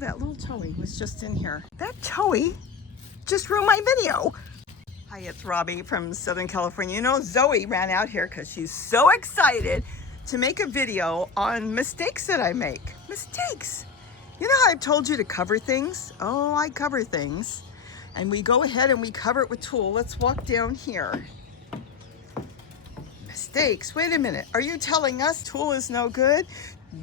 that little Toey was just in here. That Toey just ruined my video. Hi, it's Robbie from Southern California. You know, Zoe ran out here because she's so excited to make a video on mistakes that I make. Mistakes. You know how I've told you to cover things? Oh, I cover things. And we go ahead and we cover it with Tulle. Let's walk down here. Mistakes. Wait a minute. Are you telling us Tulle is no good?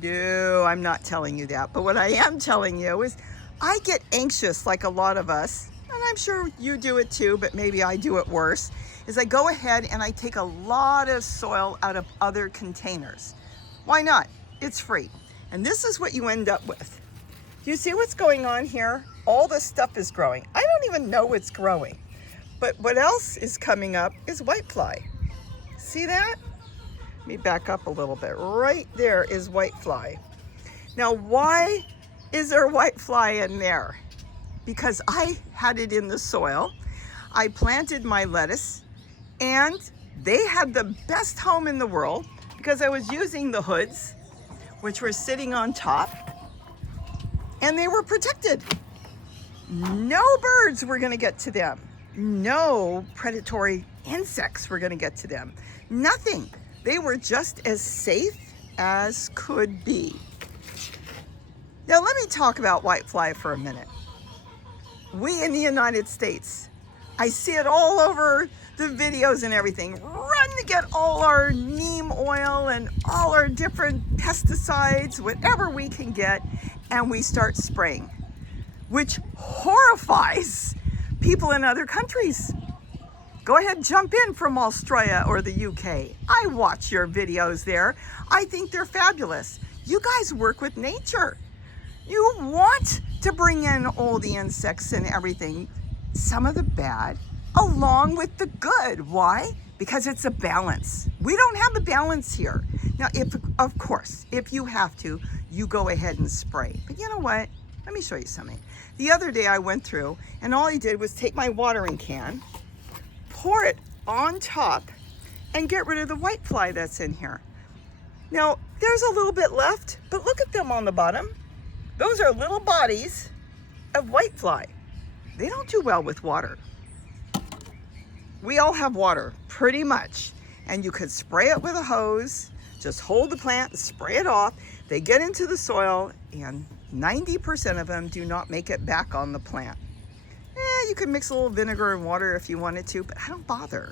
No, I'm not telling you that. But what I am telling you is I get anxious like a lot of us, and I'm sure you do it too, but maybe I do it worse, is I go ahead and I take a lot of soil out of other containers. Why not? It's free. And this is what you end up with. Do you see what's going on here? All this stuff is growing. I don't even know what's growing. But what else is coming up is whitefly. See that? Let me back up a little bit. Right there is whitefly. Now, why is there whitefly in there? Because I had it in the soil. I planted my lettuce and they had the best home in the world because I was using the hoods, which were sitting on top, and they were protected. No birds were gonna get to them. No predatory insects were gonna get to them. Nothing. They were just as safe as could be. Now let me talk about whitefly for a minute. We in the United States, I see it all over the videos and everything, run to get all our neem oil and all our different pesticides, whatever we can get, and we start spraying, which horrifies people in other countries. Go ahead, jump in from Australia or the UK. I watch your videos there. I think they're fabulous. You guys work with nature. You want to bring in all the insects and everything, some of the bad, along with the good. Why? Because it's a balance. We don't have a balance here. Now, of course, if you have to, you go ahead and spray. But you know what? Let me show you something. The other day I went through and all I did was take my watering can, pour it on top, and get rid of the whitefly that's in here. Now, there's a little bit left, but look at them on the bottom. Those are little bodies of whitefly. They don't do well with water. We all have water, pretty much. And you could spray it with a hose, just hold the plant and spray it off. They get into the soil and 90% of them do not make it back on the plant. You could mix a little vinegar and water if you wanted to, but I don't bother.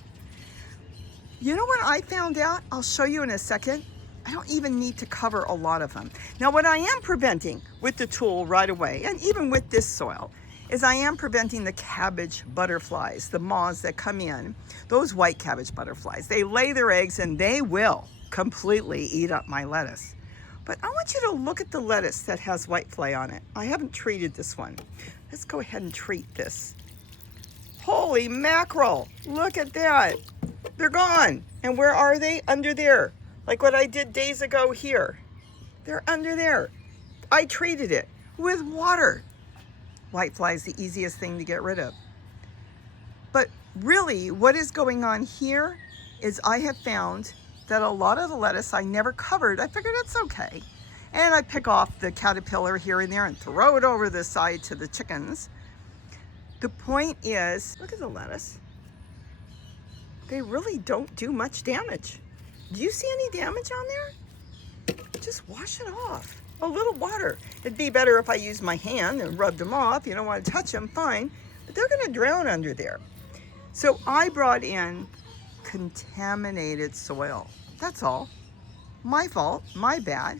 You know what I found out? I'll show you in a second. I don't even need to cover a lot of them. Now, what I am preventing with the Tulle right away, and even with this soil, is I am preventing the cabbage butterflies, the moths that come in, those white cabbage butterflies. They lay their eggs and they will completely eat up my lettuce. But I want you to look at the lettuce that has whitefly on it. I haven't treated this one. Let's go ahead and treat this. Holy mackerel, look at that. They're gone. And where are they? Under there. Like what I did days ago here. They're under there. I treated it with water. Whitefly is the easiest thing to get rid of. But really, what is going on here is I have found that a lot of the lettuce I never covered. I figured it's okay. And I pick off the caterpillar here and there and throw it over the side to the chickens. The point is, look at the lettuce. They really don't do much damage. Do you see any damage on there? Just wash it off. A little water. It'd be better if I used my hand and rubbed them off. You don't want to touch them, fine. But they're going to drown under there. So I brought in contaminated soil. That's all. My fault, my bad.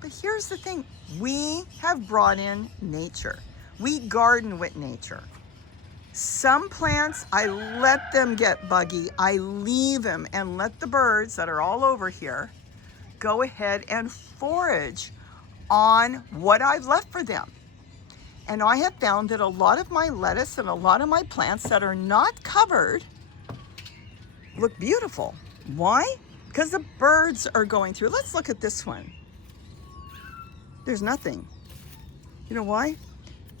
But here's the thing. We have brought in nature. We garden with nature. Some plants, I let them get buggy. I leave them and let the birds that are all over here go ahead and forage on what I've left for them. And I have found that a lot of my lettuce and a lot of my plants that are not covered look beautiful. Why? Because the birds are going through. Let's look at this one. There's nothing. You know why?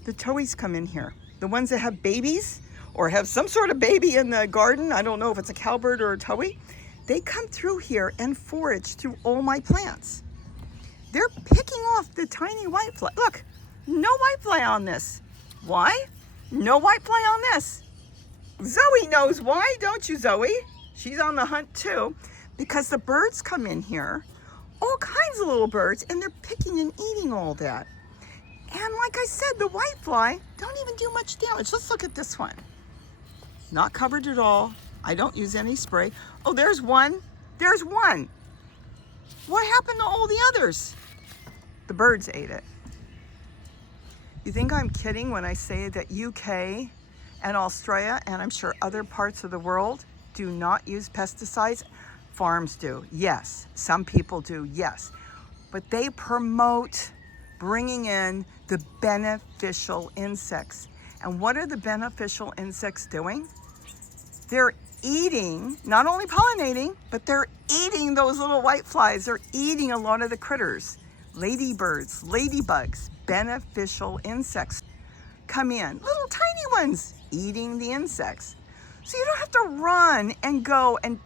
The towies come in here. The ones that have babies or have some sort of baby in the garden, I don't know if it's a cowbird or a towie, they come through here and forage through all my plants. They're picking off the tiny whitefly. Look, No whitefly on this. Why? No whitefly on this. Zoe knows why, don't you, Zoe? She's on the hunt too, because the birds come in here, all kinds of little birds, and they're picking and eating all that. And like I said, the whitefly don't even do much damage. Let's look at this one. Not covered at all. I don't use any spray. Oh, there's one. There's one. What happened to all the others? The birds ate it. You think I'm kidding when I say that UK and Australia, and I'm sure other parts of the world, do not use pesticides? Farms do, yes. Some people do, yes. But they promote bringing in the beneficial insects. And what are the beneficial insects doing? They're eating, not only pollinating, but they're eating those little whiteflies. They're eating a lot of the critters. Ladybirds, ladybugs, beneficial insects come in. Little tiny ones eating the insects. So you don't have to run and go and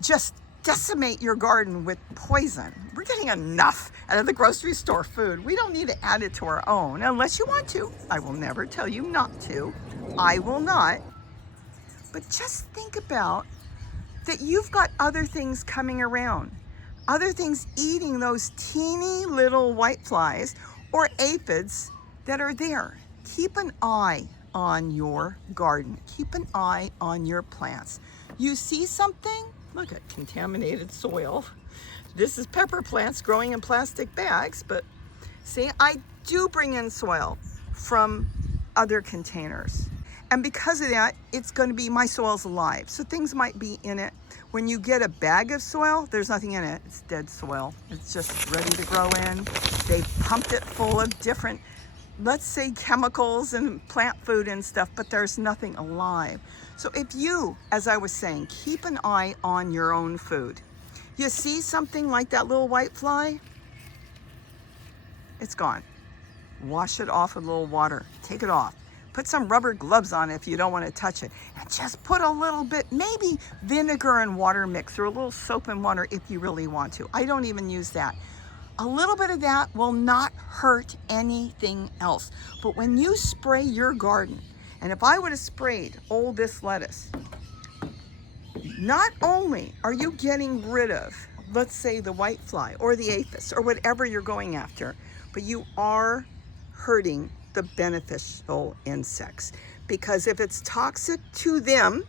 just decimate your garden with poison. We're getting enough out of the grocery store food. We don't need to add it to our own unless you want to. I will never tell you not to. I will not. But just think about that you've got other things coming around. Other things eating those teeny little whiteflies or aphids that are there. Keep an eye on your garden. Keep an eye on your plants. You see something? Look at contaminated soil. This is pepper plants growing in plastic bags, but see, I do bring in soil from other containers. And because of that, it's going to be, my soil's alive. So things might be in it. When you get a bag of soil, there's nothing in it. It's dead soil. It's just ready to grow in. They pumped it full of different, let's say, chemicals and plant food and stuff, but there's nothing alive. So if you, as I was saying, keep an eye on your own food. You see something like that little whitefly? It's gone. Wash it off with a little water. Take it off. Put some rubber gloves on if you don't want to touch it. And just put a little bit, maybe vinegar and water mix, or a little soap and water if you really want to. I don't even use that. A little bit of that will not hurt anything else. But when you spray your garden, and if I would have sprayed all this lettuce, not only are you getting rid of, let's say, the whitefly or the aphis or whatever you're going after, but you are hurting the beneficial insects. Because if it's toxic to them,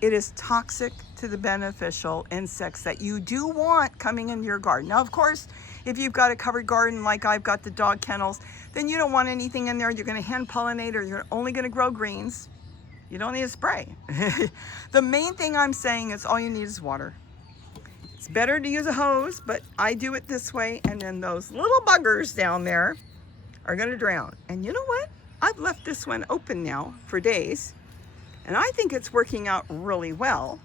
it is toxic to the beneficial insects that you do want coming into your garden. Now, of course, if you've got a covered garden like I've got the dog kennels, then you don't want anything in there. You're going to hand pollinate, or you're only going to grow greens. You don't need a spray. The main thing I'm saying is all you need is water. It's better to use a hose, but I do it this way, and then those little buggers down there are going to drown. And you know what? I've left this one open now for days, and I think it's working out really well.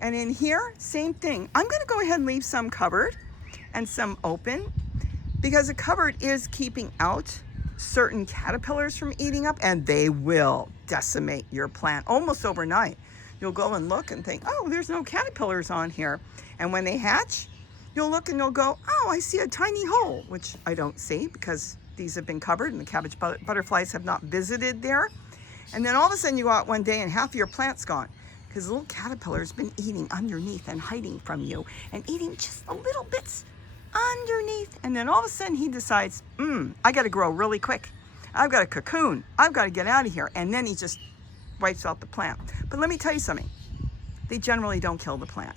And in here, same thing. I'm going to go ahead and leave some covered and some open, because the covered is keeping out certain caterpillars from eating up, and they will decimate your plant almost overnight. You'll go and look and think, oh, there's no caterpillars on here. And when they hatch, you'll look and you'll go, oh, I see a tiny hole, which I don't see because these have been covered and the cabbage butterflies have not visited there. And then all of a sudden you go out one day and half of your plant's gone because the little caterpillar's been eating underneath and hiding from you and eating just a little bits underneath. And then all of a sudden he decides, I got to grow really quick. I've got a cocoon. I've got to get out of here. And then he just wipes out the plant. But let me tell you something. They generally don't kill the plant.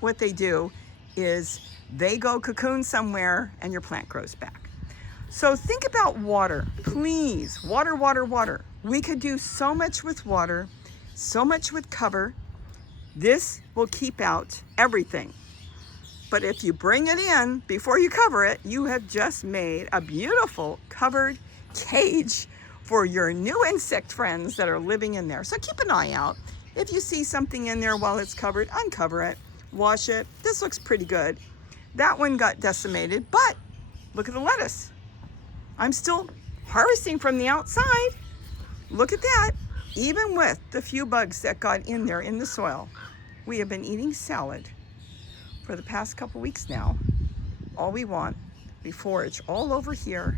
What they do is they go cocoon somewhere and your plant grows back. So think about water, please. Water, water, water. We could do so much with water, so much with cover. This will keep out everything. But if you bring it in before you cover it, you have just made a beautiful covered cage for your new insect friends that are living in there. So keep an eye out. If you see something in there while it's covered, uncover it, wash it. This looks pretty good. That one got decimated, but look at the lettuce. I'm still harvesting from the outside. Look at that. Even with the few bugs that got in there in the soil, we have been eating salad for the past couple weeks now. All we want, we forage all over here.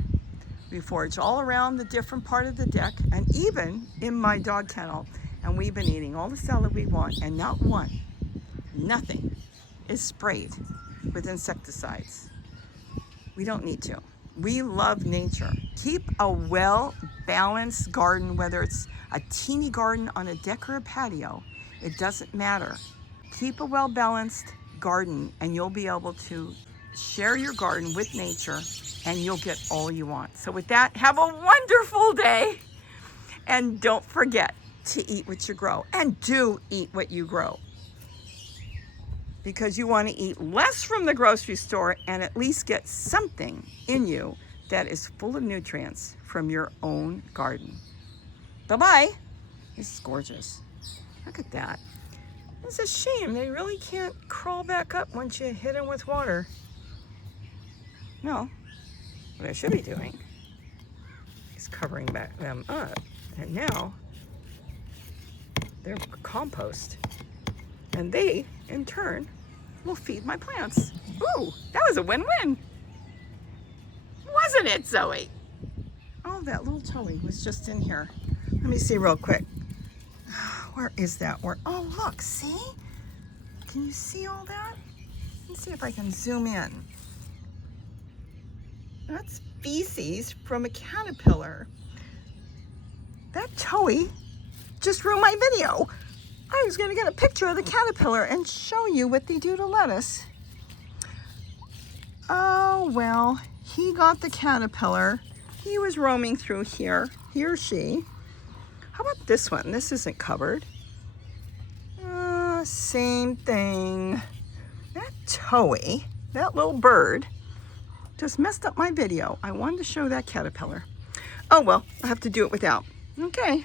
We forage all around the different part of the deck and even in my dog kennel. And we've been eating all the salad we want, and not one, nothing is sprayed with insecticides. We don't need to. We love nature. Keep a well-balanced garden, whether it's a teeny garden on a deck or a patio, it doesn't matter. Keep a well-balanced garden and you'll be able to share your garden with nature and you'll get all you want. So with that, have a wonderful day. And don't forget to eat what you grow. And do eat what you grow. Because you want to eat less from the grocery store and at least get something in you that is full of nutrients from your own garden. Bye-bye. This is gorgeous. Look at that. It's a shame they really can't crawl back up once you hit them with water. No, what I should be doing is covering them up. And now they're compost. And they, in turn, will feed my plants. Ooh, that was a win-win. Wasn't it, Zoe? Oh, that little toey was just in here. Let me see real quick. Where is that? Oh, look, see? Can you see all that? Let's see if I can zoom in. That's feces from a caterpillar. That toey just ruined my video. I was going to get a picture of the caterpillar and show you what they do to lettuce. Oh, well, he got the caterpillar. He was roaming through here, he or she. How about this one? This isn't covered. Same thing. That toey, that little bird, just messed up my video. I wanted to show that caterpillar. Oh, well, I have to do it without. Okay.